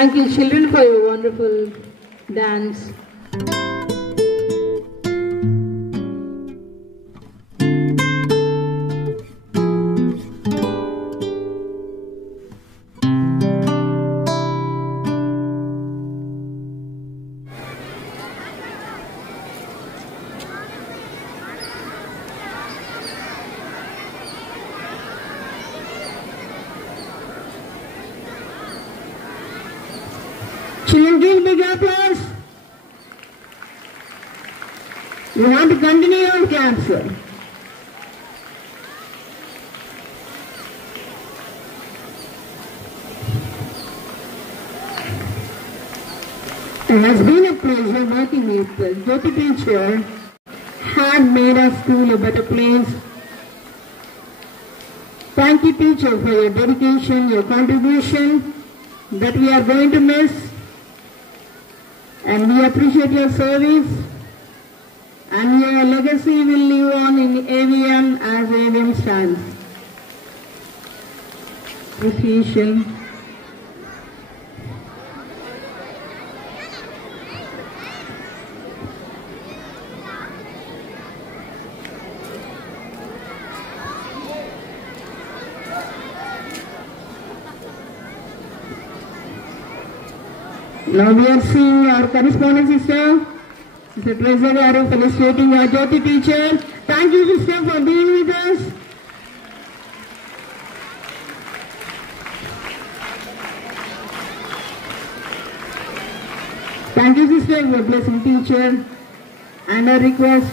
Thank you, children, for your wonderful dance. Children, give big applause. You want to continue your class, sir. It has been a pleasure working with the Jyoti teacher. Had made our school a better place. Thank you, teacher, for your dedication, your contribution that we are going to miss. And we appreciate your service, and your legacy will live on in AVM as AVM stands. Appreciation. Now we are seeing our correspondent sister, Sister Teresa Garu, felicitating our Jyoti teacher. Thank you, sister, for being with us. Thank you, sister, your blessing teacher. And a request,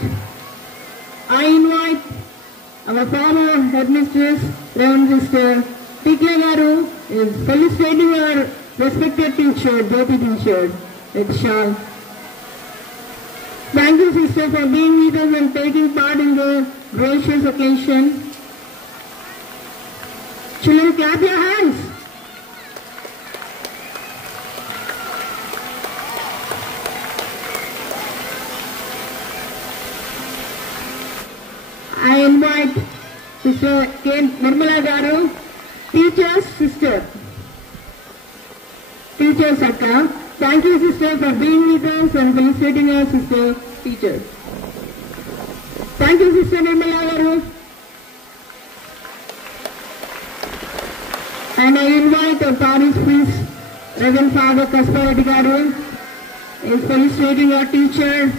I invite our former headmistress, Reverend Sister T.K. Garu, is felicitating our respected teacher, Jyoti teacher, with shawl. Thank you, sister, for being with us and taking part in the gracious occasion. Children, clap your hands. I invite Sister K. Nirmala Garu, teacher's sister. Teacher Sakka. Thank you, sister, for being with us and felicitating our sister teachers. Thank you, Sister Nirmala Garu. And I invite our parish priest, Reverend Father Kasparati Garu, is felicitating our teacher.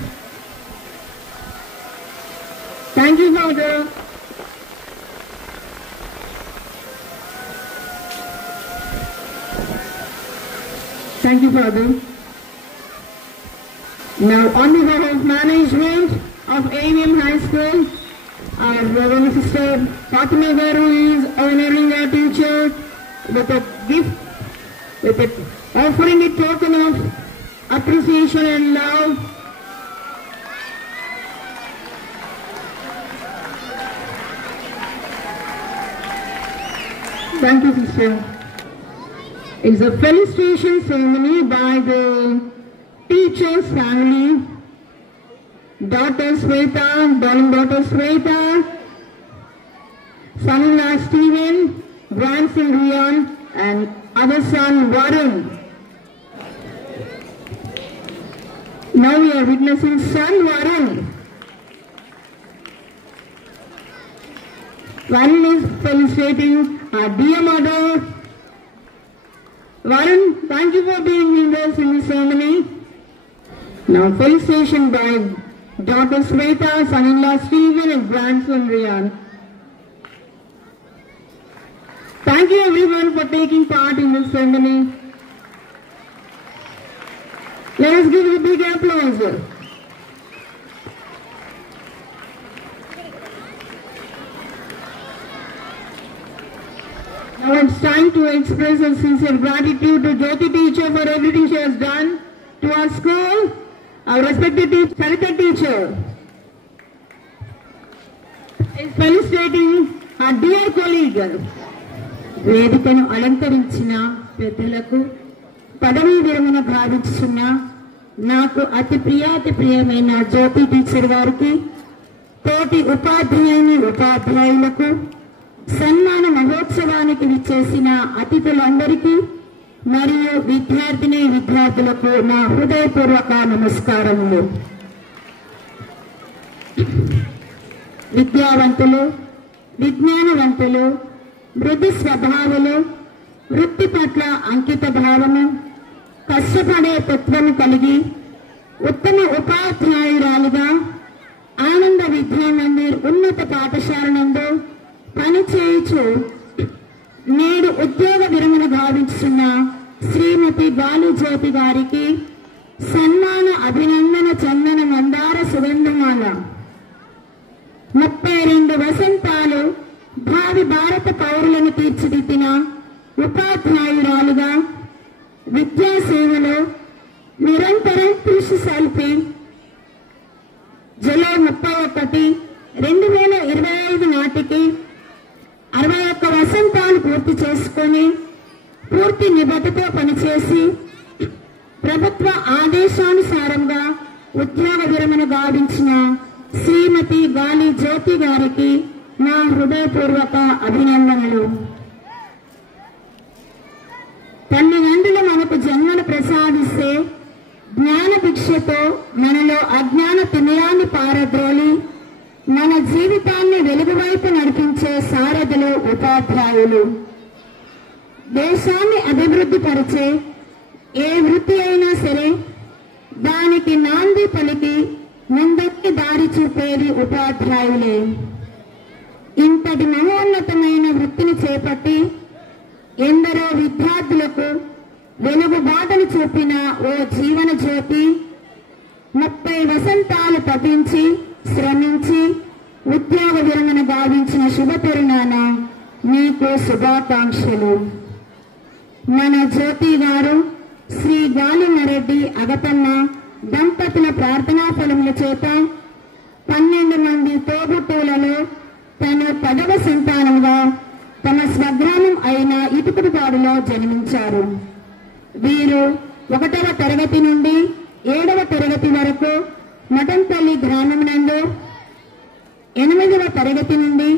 Thank you, Father. Thank you, Father. Now, on behalf of management of AVM High School, our Reverend Sister Fatima Garu is honoring our teacher with a gift, offering a token of appreciation and love. Thank you, sister. It's a felicitation ceremony by the teacher's family, daughter Sweta, darling daughter Sweta, son-in-law Stephen, grandson Rian, and other son Varun. Now we are witnessing son Varun. Varun is felicitating our dear mother. Varun, thank you for being with us in this ceremony. Now felicitation by daughter Sweta, son-in-law Stephen, and grandson Rian. Thank you everyone for taking part in this ceremony. Let us give a big applause. Now it's time to express a sincere gratitude to Jyoti teacher for everything she has done to our school, our respected teacher, Sarita teacher is felicitating our dear colleague. వేదికను అలంకరించిన పెద్దలకు పదవీ విరమణ భావిస్తున్న నాకు అతి ప్రియమైన జ్యోతి teacher గారికి, తోటి ఉపాధ్యాయులకు, సన్మాన మహోత్సవానికి విచ్చేసిన అతిథులందరికీ మరియు విద్యార్థులకు నా హృదయపూర్వక నమస్కారములు. విద్యావంతులు, విజ్ఞానవంతులు, మృదు స్వభావులు, వృత్తి పట్ల అంకిత భావము, కష్టపడే తత్వము కలిగి ఉత్తమ ఉపాధ్యాయురాలుగా ఆనంద విద్యా మందిర్ ఉన్నత పాఠశాల నందు పనిచేయుచు నేడు ఉద్యోగ విరమణ గావించున్న శ్రీమతి గాలి జ్యోతి గారికి సన్మాన అభినందన చందన మందార సుగంధమాల. 32 వసంతాలు భావి భారత పౌరులను తీర్చిదిద్దిన ఉపాధ్యాయురాలుగా విద్యా సేవలో నిరంతరం కృషి సల్పి జూలై 31, 2025 నాటికి 61 వసంతాలు పూర్తి చేసుకొని పూర్తి నిబద్ధతతో పనిచేసి ప్రభుత్వ ఆదేశానుసారంగా ఉద్యోగ విరమణ గావించిన శ్రీమతి గాలి జ్యోతి గారికి నా హృదయపూర్వక అభినందనలు. తల్లిదండ్రులు మనకు జన్మను ప్రసాదిస్తే జ్ఞాన భిక్షతో మనలో అజ్ఞాన తిమిరాన్ని పారద్రోలి మన జీవితాన్ని వెలుగు వైపు నడిపించే సారథులు ఉపాధ్యాయులు. దేశాన్ని అభివృద్ధి పరిచే ఏ వృత్తి అయినా సరే దానికి నాంది పలికి ముందకి దారి చూపేది ఉపాధ్యాయులే. ఇంతటి మహోన్నతమైన వృత్తిని చేపట్టి ఎందరో విద్యార్థులకు వెలుగు బాటలు చూపిన ఓ జీవన జ్యోతి 30 వసంతాలు తపించి శ్రమించి ఉద్యోగ విరమణ గావించిన శుభ తరుణాన మీకు శుభాకాంక్షలు. మన జ్యోతి గారు శ్రీ గాలిమరెడ్డి అగతన్న దంపతుల ప్రార్థనా ఫలముల చేత 12 మంది తోబుట్టువులలో తన 10వ సంతానంగా తమ స్వగ్రామం అయిన ఇటుకుడుపాడులో జన్మించారు. వీరు 1వ తరగతి నుండి 7వ తరగతి వరకు మటంపల్లి గ్రామం నందు, 8వ తరగతి నుండి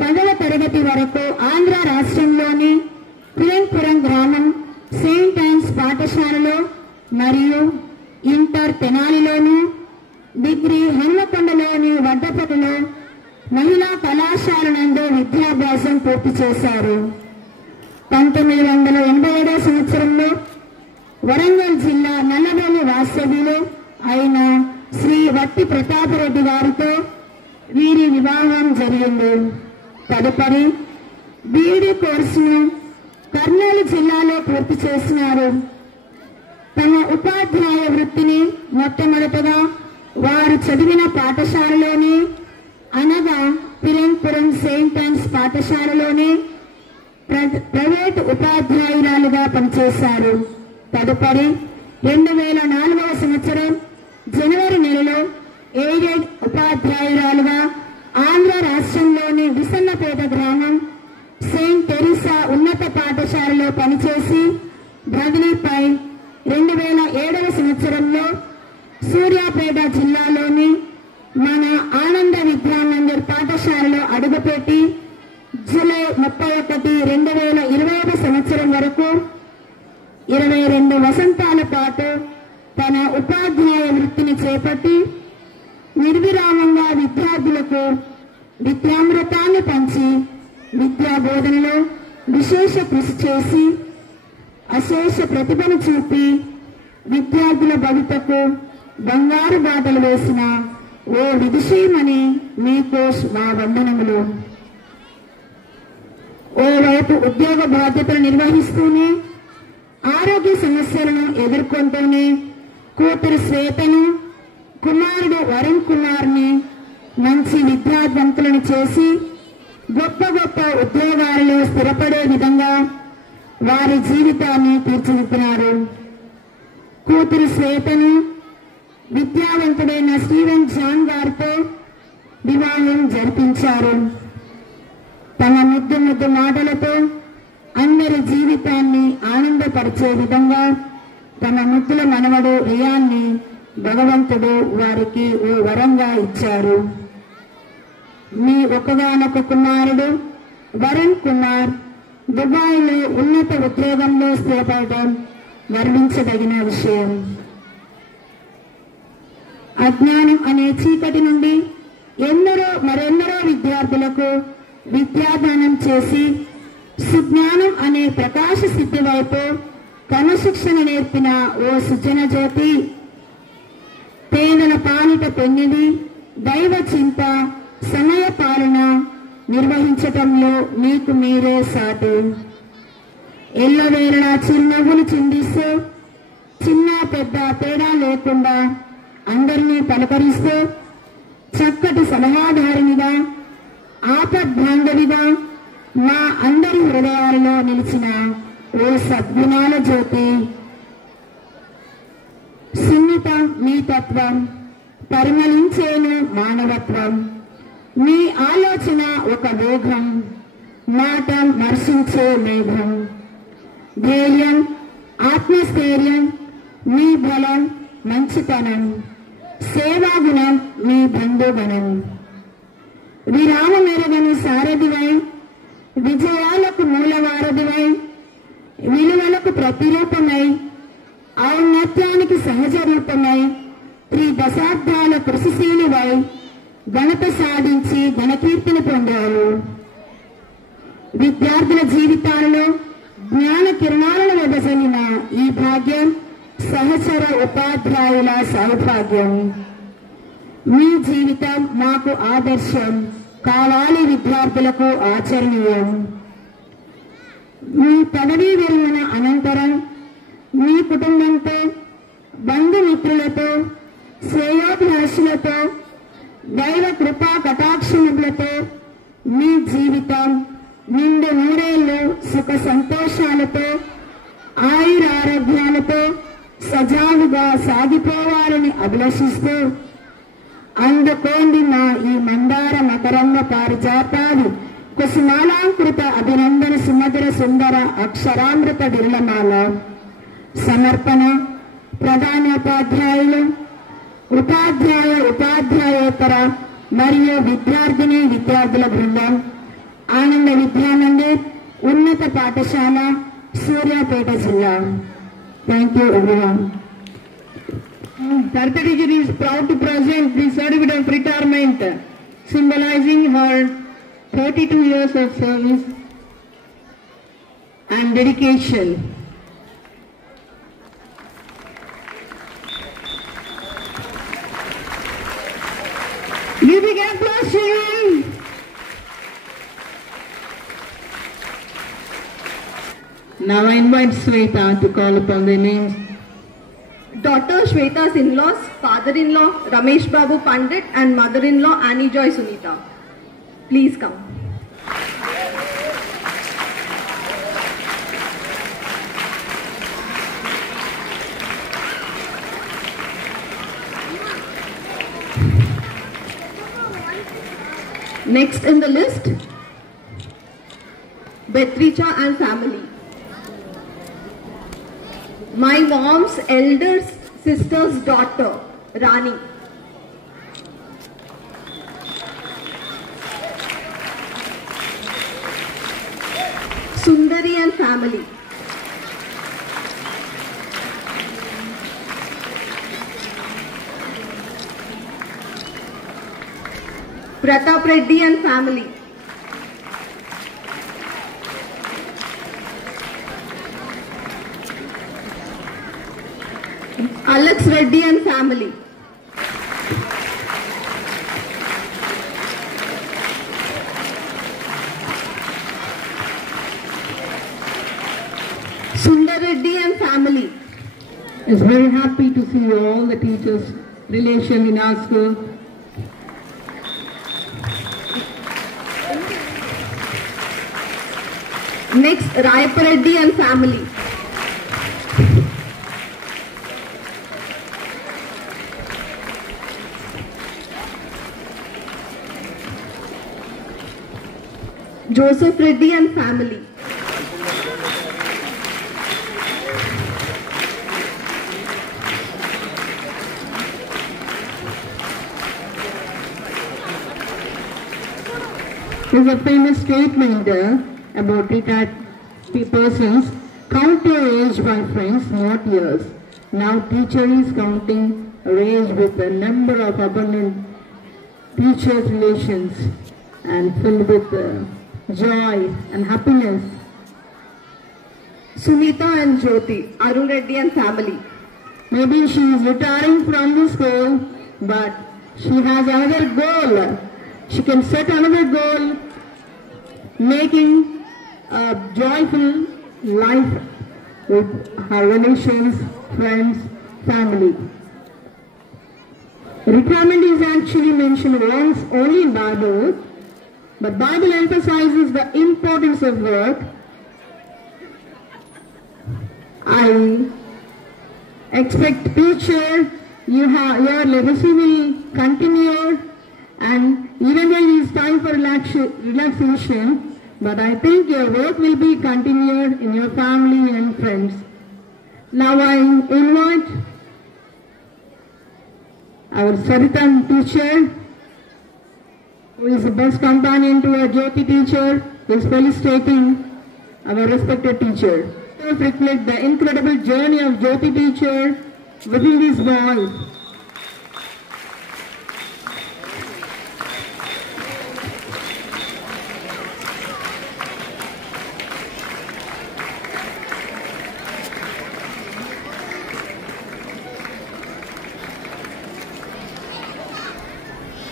10వ తరగతి వరకు ఆంధ్ర రాష్ట్రంలోని పిరంపురం గ్రామం సెయింట్ ఆన్స్ పాఠశాలలో మరియు ఇంటర్ తెనాలిలోను, డిగ్రీ హన్మకొండలోని వడ్డపట్టులో మహిళా కళాశాల నందు విద్యాభ్యాసం పూర్తి చేశారు. 1987 సంవత్సరంలో వరంగల్ జిల్లా నల్లబెల్లి వాస్తవ్యులు అయిన శ్రీ వట్టి ప్రతాపరెడ్డి గారితో వీరి వివాహం జరిగింది. తదుపరి బీఈడీ కోర్సును కర్నూలు జిల్లాలో పూర్తి చేసినారు. తమ ఉపాధ్యాయ వృత్తిని మొట్టమొదటగా వారు చదివిన పాఠశాలలోనే అనగా పిరంపురం సెయింట్ ఆన్స్ పాఠశాలలోనే ప్రైవేటు ఉపాధ్యాయురాలుగా పనిచేశారు. తదుపరి 2004వ సంవత్సరం జనవరి నెలలో ఎయిడెడ్ ఉపాధ్యాయురాలుగా ఆంధ్ర రాష్ట్రంలోని విసన్నపేట గ్రామం సెయింట్ తెరీసా ఉన్నత పాఠశాలలో పనిచేసి బదిలీపై 2007వ సంవత్సరంలో సూర్యాపేట జిల్లాలోని మన ఆనంద విద్యా మందిర్ పాఠశాలలో అడుగుపెట్టి జూలై 31, 2020వ సంవత్సరం వరకు 22 వసంతాల పాటు తన ఉపాధ్యాయ వృత్తిని చేపట్టి నిర్విరామంగా విద్యార్థులకు విద్యామృతాన్ని పంచి విద్యా బోధనలో విశేష కృషి చేసి అశేష ప్రతిభను చూపి విద్యార్థుల భవితకు బంగారు బాటలు వేసిన ఓ విదుషీమణి మీకు మా వందనములు. ఓవైపు ఉద్యోగ బాధ్యతలు నిర్వహిస్తూనే ఆరోగ్య సమస్యలను ఎదుర్కొంటూనే కూతురు శ్వేతను, కుమారుడు వరుణ్ కుమార్ని మంచి విద్యావంతులను చేసి గొప్ప గొప్ప ఉద్యోగాలలో స్థిరపడే విధంగా వారి జీవితాన్ని తీర్చిదిద్దినారు. కూతురు శ్వేతను విద్యావంతుడైన స్టీవెన్ జాన్ గారితో వివాహం జరిపించారు. తమ ముద్దు ముద్దు మాటలతో అందరి జీవితాన్ని ఆనందపరిచే విధంగా తమ ముద్దుల మనవడు రియాన్ని భగవంతుడు వారికి ఓ వరంగా ఇచ్చారు. మీ ఒక్కగానొక్క కుమారుడు వరుణ్ కుమార్ దుబాయ్లో ఉన్నత ఉద్యోగంలో స్థిరపడటం గర్వించదగిన విషయం. అజ్ఞానం అనే చీకటి నుండి మరెందరో విద్యార్థులకు విద్యాదానం చేసి సుజ్ఞానం అనే ప్రకాశ సిద్ధి వైపు క్రమశిక్షణ నేర్పిన ఓ సుజన జ్యోతి, పేదల పాలిట పెన్నిది, దైవ చింత, సమయ పాలన నిర్వహించటంలో మీకు మీరే సాటి. ఎల్లవేళలా చిరునవ్వులు చిందిస్తూ చిన్న పెద్ద తేడా లేకుండా అందరినీ పలకరిస్తూ చక్కటి సలహాదారునిగా, ఆపద్బాంధవిగా మా అందరి హృదయాలలో నిలిచిన ఓ సద్గుణాల జ్యోతి. సున్నిత మీ తత్వం, పరిమళించేను మానవత్వం. మీ ఆలోచన ఒక వేగం, మాట మర్శించే మేఘం. ధైర్యం, ఆత్మస్థైర్యం మీ బలం, మంచితనం. సేవాగుణం మీ బంధుగణం. విరామమెరగని సారథివై, విజయాలకు మూలవారధివై, విలువలకు ప్రతిరూపమై, ఔన్నత్యానికి సహజ రూపమై, 3 దశాబ్దాల కృషిశీలివై ఘనత సాధించి ఘనకీర్తిని పొందారు. విద్యార్థుల జీవితాలలో జ్ఞాన కిరణాలను వెదజల్లిన ఈ భాగ్యం సహచర ఉపాధ్యాయుల సౌభాగ్యం. మీ జీవితం మాకు ఆదర్శం కావాలి, విద్యార్థులకు ఆచరణీయం. మీ పదవీ విరమణ అనంతరం మీ కుటుంబంతో, బంధుమిత్రులతో, శ్రేయోభిలాషులతో, దైవ కృపా కటాక్షములతో మీ జీవితం నిండు నూరేళ్లు సుఖ సంతోషాలతో, ఆయురారోగ్యాలతో సజావుగా సాగిపోవాలని అభిలషిస్తూ అందుకోండి మా ఈ మందార మకరంగ పారిజాతాది కుసుమాలాంకృత అభినందన సుమధుర సుందర అక్షరామృత విరళమాల. సమర్పణ ప్రధానోపాధ్యాయులు, ఉపాధ్యాయేతర మరియు విద్యార్థుల బృందం, ఆనంద విద్యానందర్ ఉన్నత పాఠశాల, సూర్యాపేట జిల్లా. Thank you everyone. Tarita teacher is proud to present the certificate of retirement symbolizing her 32 years of service and dedication. You big applause, children. Now I invite Sweta to call upon the names. Daughter Shweta's in-laws, father-in-law Ramesh Babu Pandit and mother-in-law Annie Joy Sunita. Please come. Next in the list, Betricha and family. My mom's elder sister's daughter, Rani. Sundari and family. Pratap Reddy and family. Alex Reddy and family. Sundar Reddy and family. Is very happy to see all the teachers' relation in our school. Next, Rayappa Reddy and family. Joseph Reddy and family. There's a famous statement about persons count your age by friends, not years. Now teacher is counting her age with a number of abundant teacher relations and filled with joy and happiness. Sunita and Jyoti, Arun Reddy and family. Maybe she is retiring from the school, but she has another goal. She can set another goal, making a joyful life with her relations, friends, family. Retirement is actually mentioned once only in Bible, but Bible emphasizes the importance of work. I expect future your legacy will continue, and even though it is time for relaxation, but I think your work will be continued in your family and friends. Now I invite our Saritan teacher, who is the best companion to our Jyoti teacher, is felicitating our respected teacher. Reflect the incredible journey of Jyoti teacher within these boys.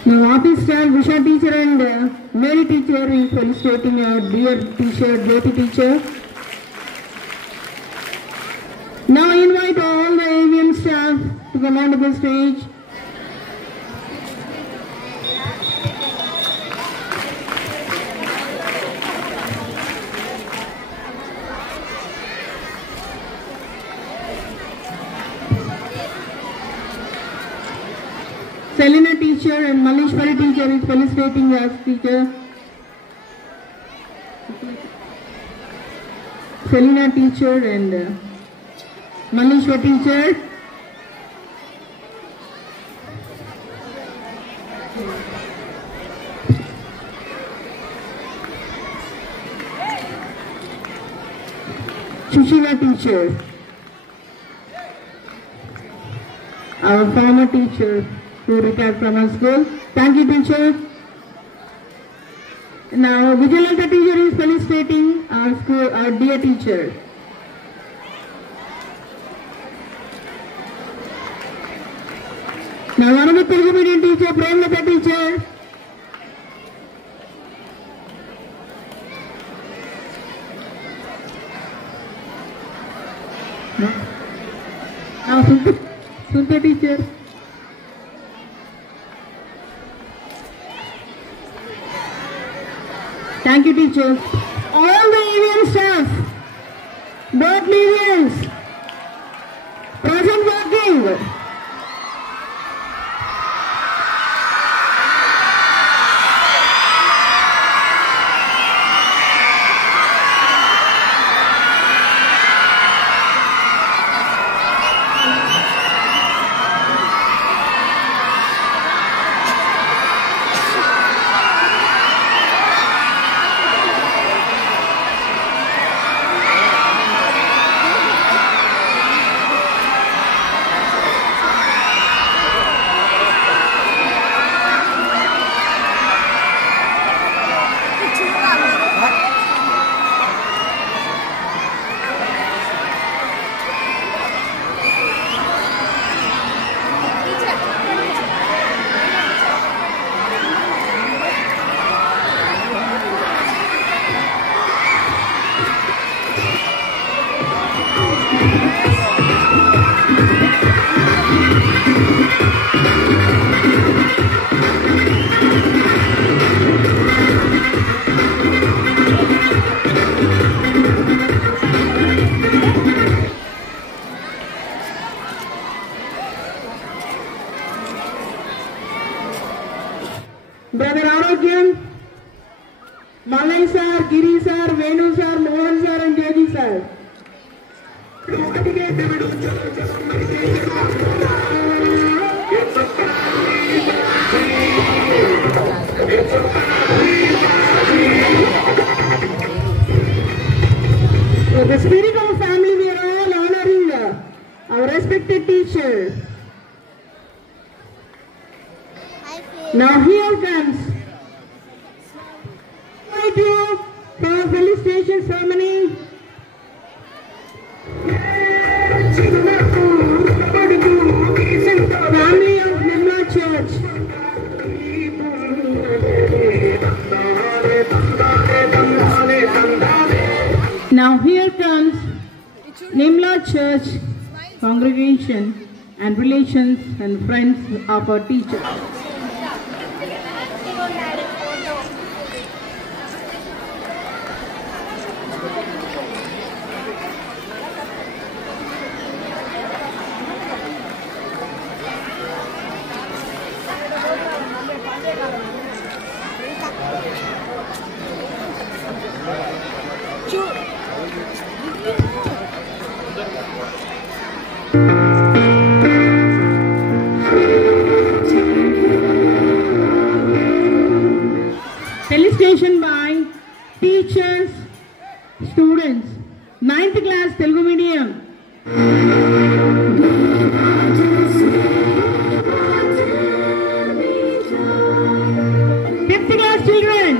Now office staff, Visha teacher and Mary teacher is felicitating our dear teacher, Jyoti teacher. Now I invite all the AVM staff to come onto the stage. Selena teacher and Malishwari teacher is felicitating us teacher. Selena teacher and Malishwari teacher. Sushila teacher. Our former teacher who retired from our school. Thank you teacher. Now Vijayalanta teacher is felicitating our school, our dear teacher. Now one of the Telugu medium teacher, Premlata teacher. Now Sunta teacher. Thank you teacher. All the AVM staff, both mediums, present working. Brother Arogyan, Malay sir, Giri sir, Venu sir, Mohan sir and Jyoji sir. spirit of family, we are all honoring our respected teacher. Now here comes invite you for a felicitation ceremony. Family of Nirmala Church. Now here comes Nirmala Church congregation and relations and friends of our teacher. Felicitation by teachers, students, 9th class Telugu medium. 5th class children.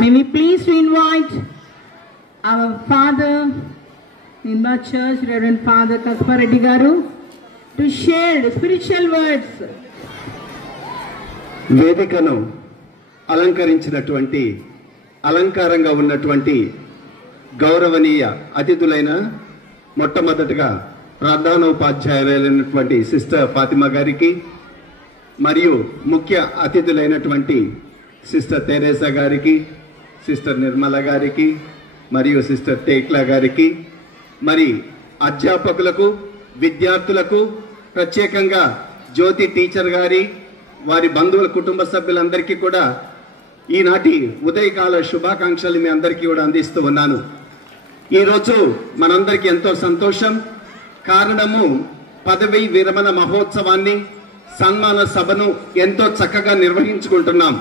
May we please to invite our father in the church, Reverend Father Kaspa Reddy Garu, to share spiritual words. వేదికను అలంకరించినటువంటి అలంకారంగా ఉన్నటువంటి గౌరవనీయ అతిథులైన మొట్టమొదటగా ప్రధానోపాధ్యాయులైనటువంటి sister Fatima గారికి మరియు ముఖ్య అతిథులైనటువంటి sister Teresa గారికి, sister Nirmala గారికి మరియు సిస్టర్ టేక్లా గారికి, మరి అధ్యాపకులకు, విద్యార్థులకు, ప్రత్యేకంగా జ్యోతి టీచర్ గారి వారి బంధువుల కుటుంబ సభ్యులందరికీ కూడా ఈనాటి ఉదయకాల శుభాకాంక్షలు మీ అందరికీ కూడా అందిస్తూ ఉన్నాను. ఈరోజు మనందరికీ ఎంతో సంతోషం. కారణము పదవీ విరమణ మహోత్సవాన్ని, సన్మాన సభను ఎంతో చక్కగా నిర్వహించుకుంటున్నాం.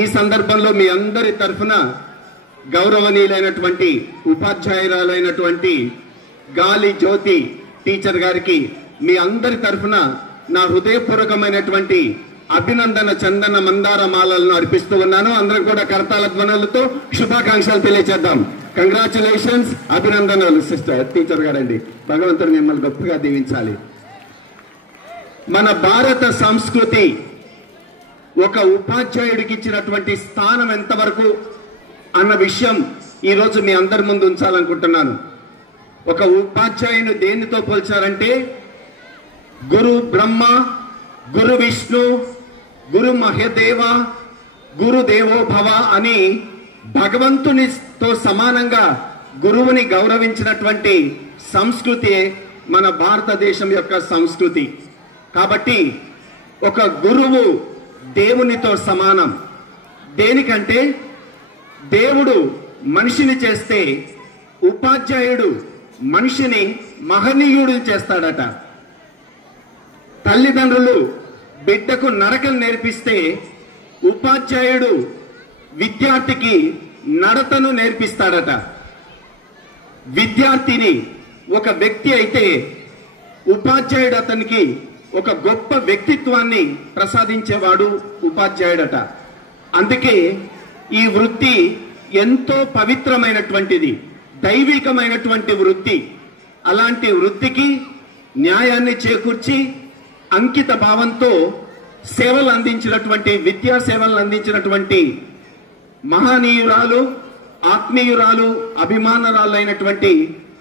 ఈ సందర్భంలో మీ అందరి తరఫున గౌరవనీయులైనటువంటి ఉపాధ్యాయురాలైనటువంటి గాలి జ్యోతి టీచర్ గారికి మీ అందరి తరఫున నా హృదయపూర్వకమైనటువంటి అభినందన చందన మందార మాలలను అర్పిస్తూ ఉన్నాను. అందరం కూడా కరతాళ ధ్వనులతో శుభాకాంక్షలు తెలియజేద్దాం. కంగ్రాచులేషన్స్, అభినందనలు సిస్టర్ టీచర్ గారండి. భగవంతుడు మిమ్మల్ని గొప్పగా దీవించాలి. మన భారత సంస్కృతి ఒక ఉపాధ్యాయుడికి ఇచ్చినటువంటి స్థానం ఎంతవరకు అన్న విషయం ఈరోజు మీ అందరి ముందు ఉంచాలనుకుంటున్నాను. ఒక ఉపాధ్యాయుని దేనితో పోల్చారంటే గురు బ్రహ్మ, గురు విష్ణు, గురు మహదేవ, గురుదేవో భవ అని భగవంతునితో సమానంగా గురువుని గౌరవించినటువంటి సంస్కృతి మన భారతదేశం యొక్క సంస్కృతి. కాబట్టి ఒక గురువు దేవునితో సమానం. దేనికంటే దేవుడు మనిషిని చేస్తే ఉపాధ్యాయుడు మనిషిని మహనీయుడు చేస్తాడట. తల్లిదండ్రులు బిడ్డకు నడకలు నేర్పిస్తే ఉపాధ్యాయుడు విద్యార్థికి నడతను నేర్పిస్తాడట. విద్యార్థిని ఒక వ్యక్తి అయితే ఉపాధ్యాయుడు అతనికి ఒక గొప్ప వ్యక్తిత్వాన్ని ప్రసాదించేవాడు ఉపాధ్యాయుడట. అందుకే ఈ వృత్తి ఎంతో పవిత్రమైనటువంటిది, దైవికమైనటువంటి వృత్తి. అలాంటి వృత్తికి న్యాయాన్ని చేకూర్చి అంకిత భావంతో సేవలు అందించినటువంటి, విద్యా సేవలను అందించినటువంటి మహనీయురాలు, ఆత్మీయురాలు, అభిమానురాలైనటువంటి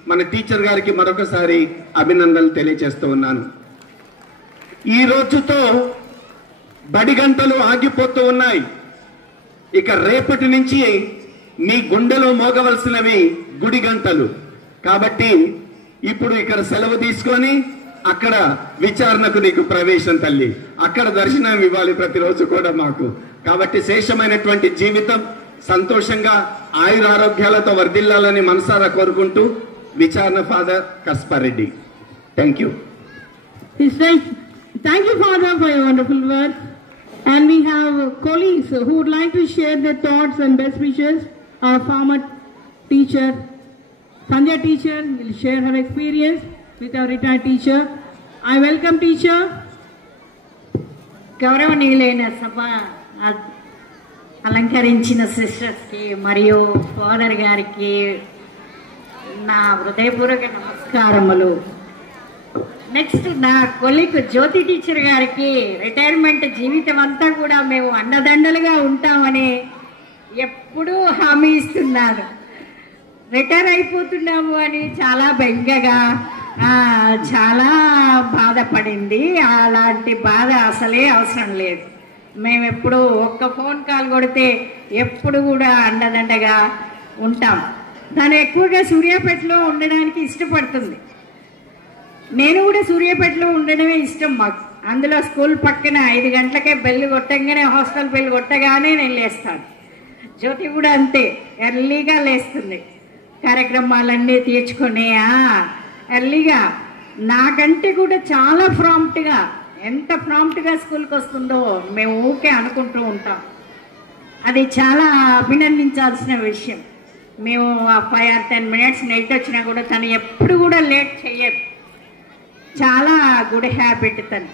మన టీచర్ గారికి మరొకసారి అభినందనలు తెలియజేస్తూ ఉన్నాను. ఈ రోజుతో బడి గంటలు ఆగిపోతూ ఉన్నాయి. ఇక రేపటి నుంచి మీ గుండెలో మోగవలసినవి గుడి గంటలు. కాబట్టి ఇప్పుడు ఇక్కడ సెలవు తీసుకొని అక్కడ విచారణకు నీకు ప్రవేశం తల్లి, అక్కడ దర్శనం ఇవ్వాలి ప్రతిరోజు కూడా మాకు. కాబట్టి శేషమైనటువంటి జీవితం సంతోషంగా ఆయురారోగ్యాలతో వర్ధిల్లాలని మనసారా కోరుకుంటూ విచారణ father Kaspareddy. Thank you. Thank you, Father, for your wonderful words. And we have colleagues who would like to share their thoughts and best wishes. Our former teacher, Sandhya teacher, will share her experience with our retired teacher. I welcome teacher. గౌరవనీయులైన సభ అలంకరించిన సిస్టర్స్కి మరియు father గారికి నా హృదయపూర్వక నమస్కారములు. Next నా colleague జ్యోతి teacher గారికి retirement జీవితం అంతా కూడా మేము అండదండలుగా ఉంటామని ఎప్పుడూ హామీ ఇస్తున్నారు. రిటైర్ అయిపోతున్నాము అని చాలా బెంగగా చాలా బాధపడింది. అలాంటి బాధ అసలే అవసరం లేదు. మేము ఎప్పుడు ఒక్క ఫోన్ కాల్ కొడితే ఎప్పుడు కూడా అండదండగా ఉంటాం. తను ఎక్కువగా సూర్యాపేటలో ఉండడానికి ఇష్టపడుతుంది. నేను కూడా సూర్యాపేటలో ఉండడమే ఇష్టం మాకు. అందులో స్కూల్ పక్కన 5 గంటలకే బెల్ కొట్టంగానే, హాస్టల్ బెల్ కొట్టగానే నేను లేస్తాను. జ్యోతి కూడా అంతే, ఎర్లీగా లేస్తుంది. కార్యక్రమాలన్నీ తీర్చుకొని ఎర్లీగా, నాకంటే కూడా చాలా ప్రాంప్ట్గా, ఎంత ప్రాంప్ట్గా స్కూల్కి వస్తుందో మేము ఊకే అనుకుంటూ ఉంటాం. అది చాలా అభినందించాల్సిన విషయం. మేము 5 or 10 minutes లేట్ వచ్చినా కూడా తను ఎప్పుడు కూడా లేట్ చెయ్యదు. చాలా గుడ్ హ్యాబిట్ తను.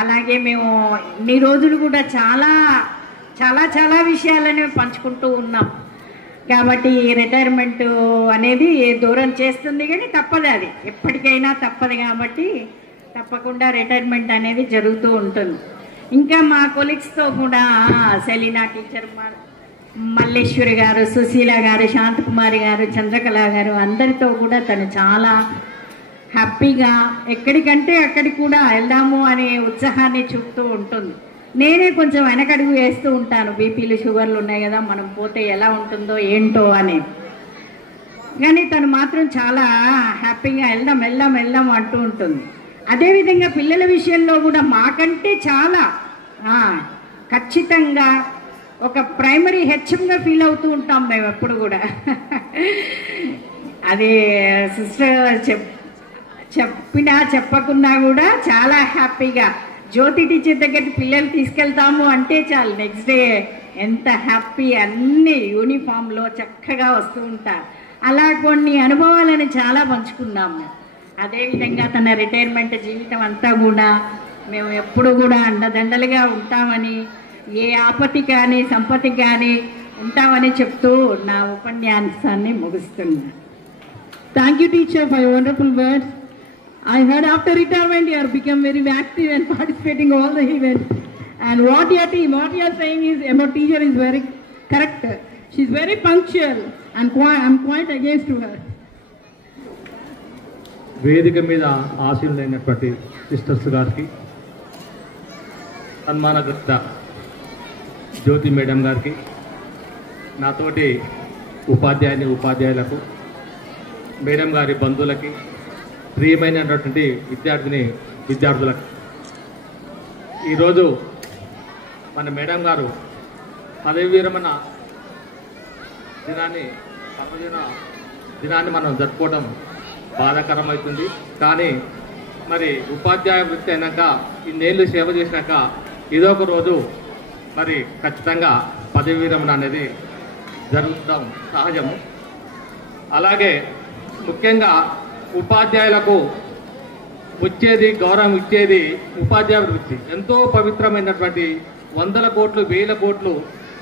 అలాగే మేము ఇన్ని రోజులు కూడా చాలా చాలా చాలా విషయాలని పంచుకుంటూ ఉన్నాం. కాబట్టి రిటైర్మెంట్ అనేది దూరం చేస్తుంది, కానీ తప్పదు, అది ఎప్పటికైనా తప్పదు. కాబట్టి తప్పకుండా రిటైర్మెంట్ అనేది జరుగుతూ ఉంటుంది. ఇంకా మా కొలీగ్స్తో కూడా సెలీనా టీచర్, మల్లేశ్వరి గారు, సుశీల గారు, శాంతకుమారి గారు, చంద్రకళ గారు, అందరితో కూడా తను చాలా హ్యాపీగా ఎక్కడికంటే అక్కడికి కూడా వెళ్దాము అనే ఉత్సాహాన్ని చూపుతూ ఉంటుంది. నేనే కొంచెం వెనకడుగు వేస్తూ ఉంటాను. బీపీలు, షుగర్లు ఉన్నాయి కదా, మనం పోతే ఎలా ఉంటుందో ఏంటో అని. కానీ తను మాత్రం చాలా హ్యాపీగా వెళ్దాం వెళ్దాం వెళ్దాం అంటూ ఉంటుంది. అదేవిధంగా పిల్లల విషయంలో కూడా మాకంటే చాలా ఖచ్చితంగా ఒక ప్రైమరీ హెచ్ఎంగా ఫీల్ అవుతూ ఉంటాం మేము ఎప్పుడు కూడా. అది సిస్టర్ చెప్పినా చెప్పకున్నా కూడా చాలా హ్యాపీగా జ్యోతి టీచర్ దగ్గరికి పిల్లలు తీసుకెళ్తాము అంటే చాలు, నెక్స్ట్ డే ఎంత హ్యాపీ, అన్ని యూనిఫామ్లో చక్కగా వస్తూ ఉంటారు. అలా కొన్ని అనుభవాలను చాలా పంచుకున్నాము. అదేవిధంగా తన రిటైర్మెంట్ జీవితం అంతా కూడా మేము ఎప్పుడు కూడా అండదండలుగా ఉంటామని, ఏ ఆపత్తి కానీ సంపత్తి కానీ ఉంటామని చెప్తూ నా ఉపన్యాసాన్ని ముగిస్తున్నాను. Thank you, teacher, for your wonderful words. I heard after retirement you have become very active and participating all the events. And what you are saying is about teacher is very correct. She is very punctual and I'm quite against to her. వేదిక మీద ఆశీనులైనటువంటి sisters గారికి, సన్మానకర్త జ్యోతి madam గారికి, నాతోటి ఉపాధ్యాయులకు, madam గారి బంధువులకి, ప్రియమైనటువంటి విద్యార్థులకు, ఈరోజు మన మేడం గారు పదవి విరమణ దినాన్ని మనం జరుపుకోవడం బాధాకరమవుతుంది. కానీ మరి ఉపాధ్యాయ వృత్తి అయినాక, ఇన్నేళ్ళు సేవ చేసినాక ఏదో ఒక రోజు మరి ఖచ్చితంగా పదవి విరమణ అనేది జరగడం సహజము. అలాగే ముఖ్యంగా ఉపాధ్యాయులకు వచ్చేది, గౌరవం ఇచ్చేది ఉపాధ్యాయ వృత్తి. ఎంతో పవిత్రమైనటువంటి వందల కోట్లు, వేల కోట్లు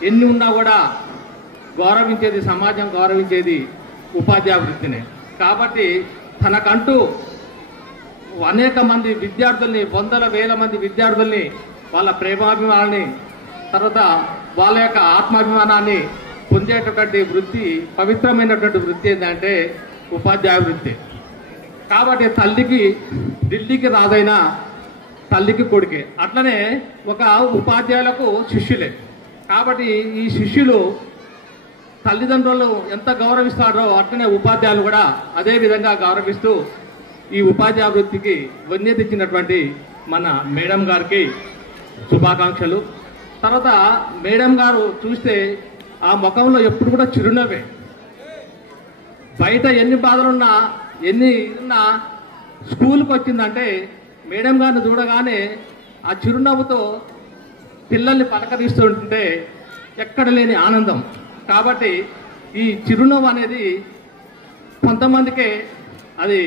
ఎన్ని ఉన్నా కూడా గౌరవించేది, సమాజం గౌరవించేది ఉపాధ్యాయ వృత్తినే. కాబట్టి తనకంటూ అనేక మంది విద్యార్థుల్ని, వందల వేల మంది విద్యార్థుల్ని, వాళ్ళ ప్రేమాభిమానాన్ని, తర్వాత వాళ్ళ యొక్క ఆత్మాభిమానాన్ని పొందేటటువంటి వృత్తి, పవిత్రమైనటువంటి వృత్తి ఏంటంటే ఉపాధ్యాయ వృత్తి. కాబట్టి తల్లికి ఢిల్లీకి రాదైనా తల్లికి కొడుకే. అట్లనే ఒక ఉపాధ్యాయులకు శిష్యులే. కాబట్టి ఈ శిష్యులు తల్లిదండ్రులు ఎంత గౌరవిస్తారో అట్లనే ఉపాధ్యాయులు కూడా అదే విధంగా గౌరవిస్తూ ఈ ఉపాధ్యాయ వృత్తికి వన్నె తెచ్చినటువంటి మన మేడం గారికి శుభాకాంక్షలు. తర్వాత మేడం గారు చూస్తే ఆ ముఖంలో ఎప్పుడు కూడా చిరునవ్వే. బయట ఎన్ని బాధలున్నా, ఎన్ని ఉన్నా స్కూల్కి వచ్చిందంటే మేడం గారిని చూడగానే ఆ చిరునవ్వుతో పిల్లల్ని పలకరిస్తుంటే ఎక్కడ లేని ఆనందం. కాబట్టి ఈ చిరునవ్వు అనేది కొంతమందికే అది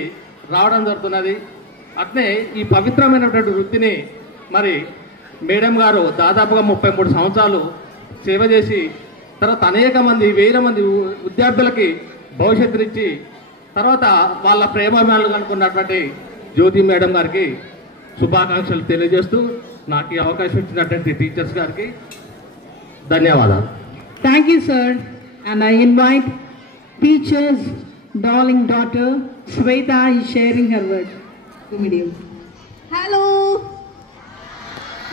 రావడం జరుగుతున్నది. అట్నే ఈ పవిత్రమైనటువంటి వృత్తిని మరి మేడం గారు దాదాపుగా 33 సంవత్సరాలు సేవ చేసి, తర్వాత అనేక మంది, వేల మంది విద్యార్థులకి భవిష్యత్తునిచ్చి, తర్వాత వాళ్ళ ప్రేమాభిమానులు అనుకున్నటువంటి జ్యోతి మేడం గారికి శుభాకాంక్షలు తెలియజేస్తూ నాకు ఈ అవకాశం ఇచ్చినటువంటి టీచర్స్ గారికి ధన్యవాదాలు. Thank you, sir. And I invite teacher's darling daughter, Shweta, is sharing her words. Hello.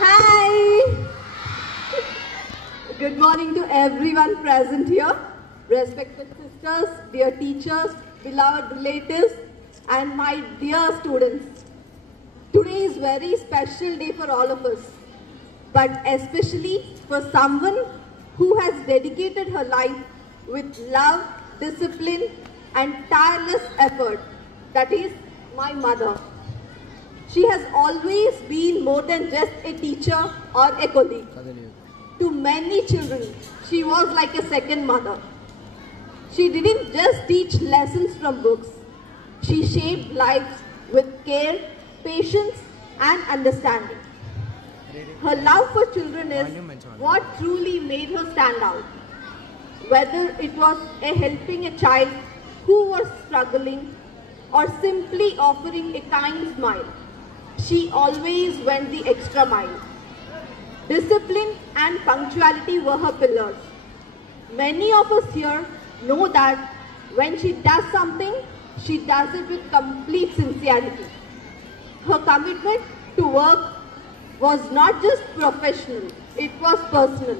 Hi. Good morning to everyone present here. Respected sisters, dear teachers, beloved relatives, and my dear students. Today is a very special day for all of us, but especially for someone who has dedicated her life with love, discipline, and tireless effort. That is my mother. She has always been more than just a teacher or a colleague. To many children, she was like a second mother. She didn't just teach lessons from books. She shaped lives with care, patience, and understanding. Her love for children is what truly made her stand out. Whether it was helping a child who was struggling or simply offering a kind smile, she always went the extra mile. Discipline and punctuality were her pillars. Many of us here know that when she does something, she does it with complete sincerity. Her commitment to work was not just professional, it was personal.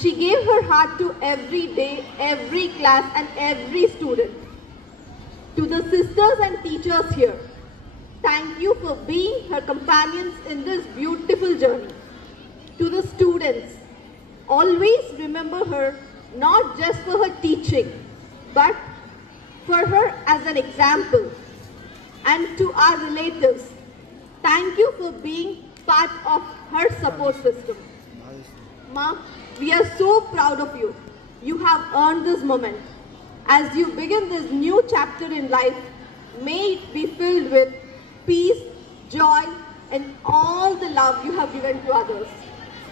She gave her heart to every day, every class, and every student. To the sisters and teachers here, thank you for being her companions in this beautiful journey. To the students, always remember her not just for her teaching, but for her as an example. And to our relatives, thank you for being part of her support system. Ma, we are so proud of you. You have earned this moment. As you begin this new chapter in life, may it be filled with peace, joy, and all the love you have given to others.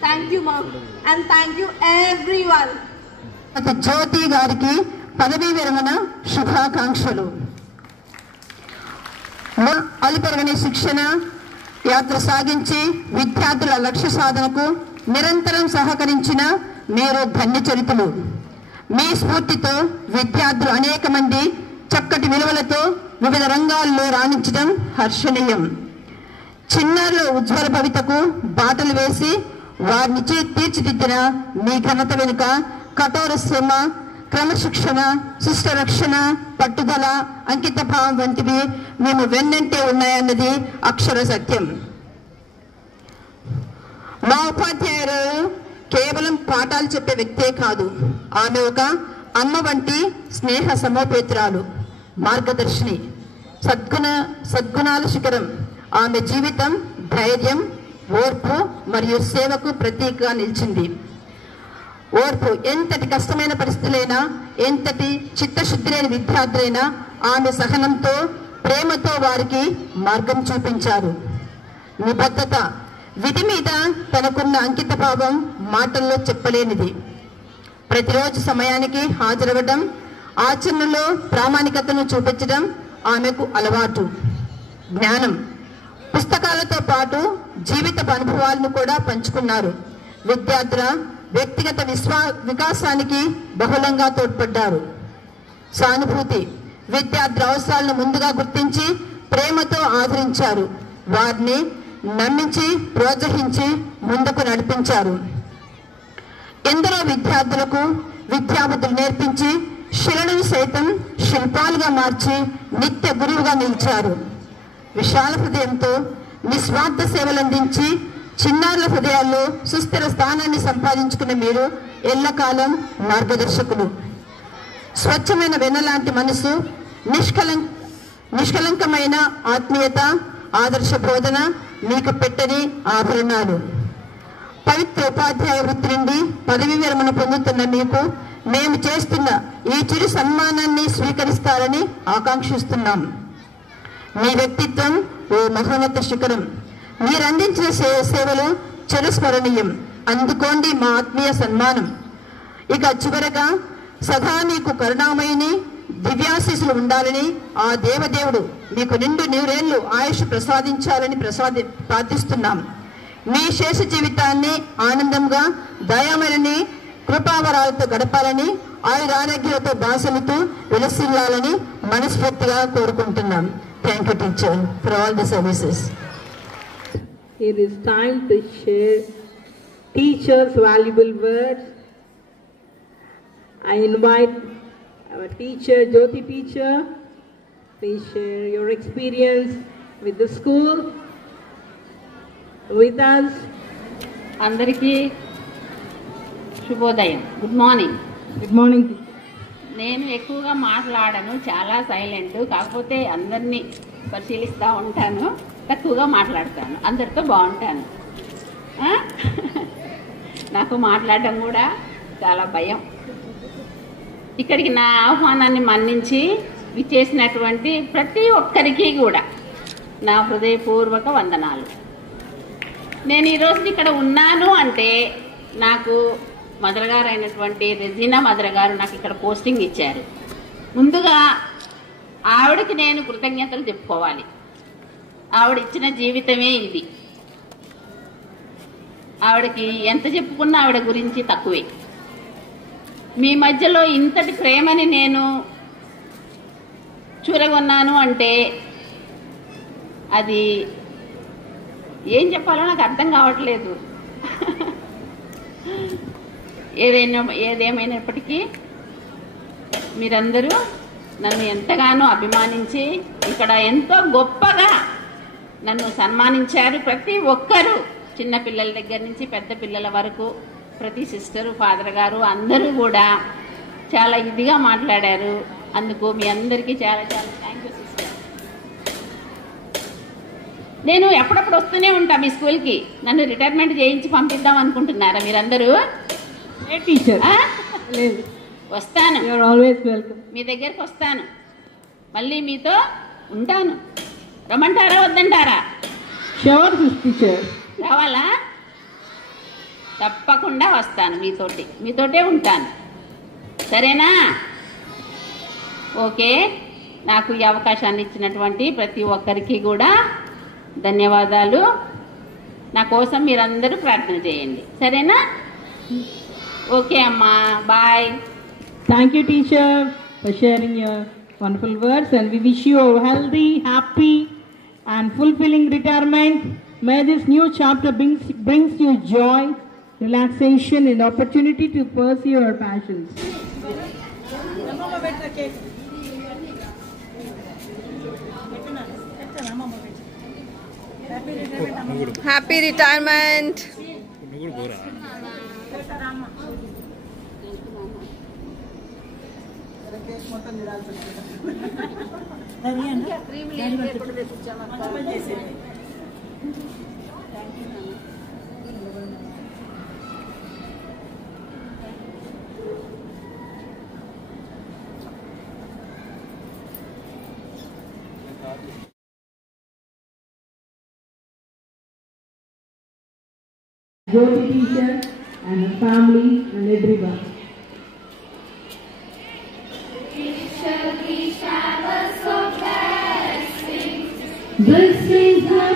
Thank you, Mom, and thank you everyone. జ్యోతి గారికి పదవీ విరమణ శుభాకాంక్షలు. అలుపెరగని శిక్షణ యాత్ర సాగించి విద్యార్థుల లక్ష్య సాధనకు నిరంతరం సహకరించిన మీరు ధన్యచరితులు. మీ స్ఫూర్తితో విద్యార్థులు అనేక మంది చక్కటి విలువలతో వివిధ రంగాల్లో రాణించడం హర్షణీయం. చిన్నారుల ఉజ్వల భవితకు బాటలు వేసి వారిని తీర్చిదిద్దిన మీ ఘనత వెనుక కఠోర శ్రమ, క్రమశిక్షణ, శిష్ట రక్షణ, పట్టుదల, అంకిత భావం వంటివి మేము వెన్నంటే ఉన్నాయన్నది అక్షర సత్యం. మా ఉపాధ్యాయులు కేవలం పాఠాలు చెప్పే వ్యక్తే కాదు, ఆమె ఒక అమ్మ వంటి స్నేహ సమోపేతురాలు, మార్గదర్శిని, సద్గుణాల శిఖరం. ఆమె జీవితం ధైర్యం, ఓర్పు మరియు సేవకు ప్రతీకగా నిలిచింది. ఓర్పు, ఎంతటి కష్టమైన పరిస్థితులైనా, ఎంతటి చిత్తశుద్ధి లేని విద్యార్థులైనా ఆమె సహనంతో, ప్రేమతో వారికి మార్గం చూపించారు. నిబద్ధత, విధి మీద తనకున్న అంకిత భావం మాటల్లో చెప్పలేనిది. ప్రతిరోజు సమయానికి హాజరవ్వడం, ఆచరణలో ప్రామాణికతను చూపించడం ఆమెకు అలవాటు. జ్ఞానం, పుస్తకాలతో పాటు జీవిత అనుభవాలను కూడా పంచుకున్నారు. విద్యార్థుల వ్యక్తిగత వికాసానికి బహుళంగా తోడ్పడ్డారు. సానుభూతి, విద్యార్థుల అవసరాలను ముందుగా గుర్తించి ప్రేమతో ఆదరించారు. వారిని నమ్మించి ప్రోత్సహించి ముందుకు నడిపించారు. ఎందరో విద్యార్థులకు విద్యాబుద్ధులు నేర్పించి శిలను సైతం శిల్పాలుగా మార్చి నిత్య గురువుగా నిలిచారు. విశాల హృదయంతో నిస్వార్థ సేవలందించి చిన్నారుల హృదయాల్లో సుస్థిర స్థానాన్ని సంపాదించుకున్న మీరు ఎల్లకాలం మార్గదర్శకులు. స్వచ్ఛమైన వెన్నలాంటి మనసు, నిష్కలంకమైన ఆత్మీయత, ఆదర్శ బోధన మీకు పెట్టని ఆభరణాలు. పవిత్ర ఉపాధ్యాయ వృత్తి నుండి పదవీ విరమణ పొందుతున్న మీకు మేము చేస్తున్న ఈ చిరు సన్మానాన్ని స్వీకరిస్తారని ఆకాంక్షిస్తున్నాం. మీ వ్యక్తిత్వం ఓ మహోన్నత శిఖరం. మీరు అందించిన సేవలు చిరస్మరణీయం. అందుకోండి మా ఆత్మీయ సన్మానం. ఇక చివరగా సదా మీకు కరుణామయిని దివ్యాశీస్సులు ఉండాలని ఆ దేవదేవుడు మీకు నిండు నూరేళ్లు ఆయుష్ ప్రసాదించాలని ప్రార్థిస్తున్నాం. మీ శేష జీవితాన్ని ఆనందంగా, దయామలని, కృపావరాలతో గడపాలని, ఆయురారోగ్యాలతో బాసలుతూ విలసిల్లాలని మనస్ఫూర్తిగా కోరుకుంటున్నాం. Thank you teacher for all the services. It is time to share teachers' valuable words. I invite our teacher, Jyoti teacher. Please share your experience with the school, with us. అందరికీ శుభోదయం. Good morning. Good morning. నేను ఎక్కువగా మాట్లాడను, చాలా silent. కాకపోతే అందరినీ పరిశీలిస్తూ ఉంటాను, తక్కువగా మాట్లాడతాను, అందరితో బాగుంటాను. నాకు మాట్లాడడం కూడా చాలా భయం. ఇక్కడికి నా ఆహ్వానాన్ని మన్నించి విచ్చేసినటువంటి ప్రతి ఒక్కరికి కూడా నా హృదయపూర్వక వందనాలు. నేను ఈరోజు ఇక్కడ ఉన్నాను అంటే నాకు మదర్ గారు అయినటువంటి రెజీనా మదర్ గారు నాకు ఇక్కడ పోస్టింగ్ ఇచ్చారు. ముందుగా ఆవిడకి నేను కృతజ్ఞతలు చెప్పుకోవాలి. ఆవిడ ఇచ్చిన జీవితమే ఇది. ఆవిడకి ఎంత చెప్పుకున్నా ఆవిడ గురించి తక్కువే. మీ మధ్యలో ఇంతటి ప్రేమని నేను చూరగొన్నాను అంటే అది ఏం చెప్పాలో నాకు అర్థం కావట్లేదు. ఏదేమైనప్పటికీ మీరందరూ నన్ను ఎంతగానో అభిమానించి ఇక్కడ ఎంతో గొప్పగా నన్ను సన్మానించారు. ప్రతి ఒక్కరూ, చిన్న పిల్లల దగ్గర నుంచి పెద్ద పిల్లల వరకు, ప్రతి సిస్టరు, ఫాదర్ గారు అందరూ కూడా చాలా ఇదిగా మాట్లాడారు. అందుకు మీ అందరికీ చాలా చాలా థ్యాంక్ యూ సిస్టర్. నేను ఎప్పుడప్పుడు వస్తూనే ఉంటా మీ స్కూల్కి. నన్ను రిటైర్మెంట్ చేయించి పంపిద్దాం అనుకుంటున్నారా మీరందరూ? టీచర్ వస్తాను, ఆల్వేస్ వెల్కమ్. మీ దగ్గరికి వస్తాను, మళ్ళీ మీతో ఉంటాను. రమ్మంటారా వద్దంటారా? Sure, teacher. రావాలా? తప్పకుండా వస్తాను, మీతోటే ఉంటాను. సరేనా? ఓకే. నాకు ఈ అవకాశాన్ని ఇచ్చినటువంటి ప్రతి ఒక్కరికి కూడా ధన్యవాదాలు. నా కోసం మీరందరూ ప్రార్థన చేయండి. సరేనా? ఓకే అమ్మా, bye. Thank you, teacher, for sharing your wonderful words, and we wish you a healthy, happy and fulfilling retirement. May this new chapter brings you joy, relaxation and opportunity to pursue your passions. Happy retirement. Jyoti teacher and her family and everyone. This is the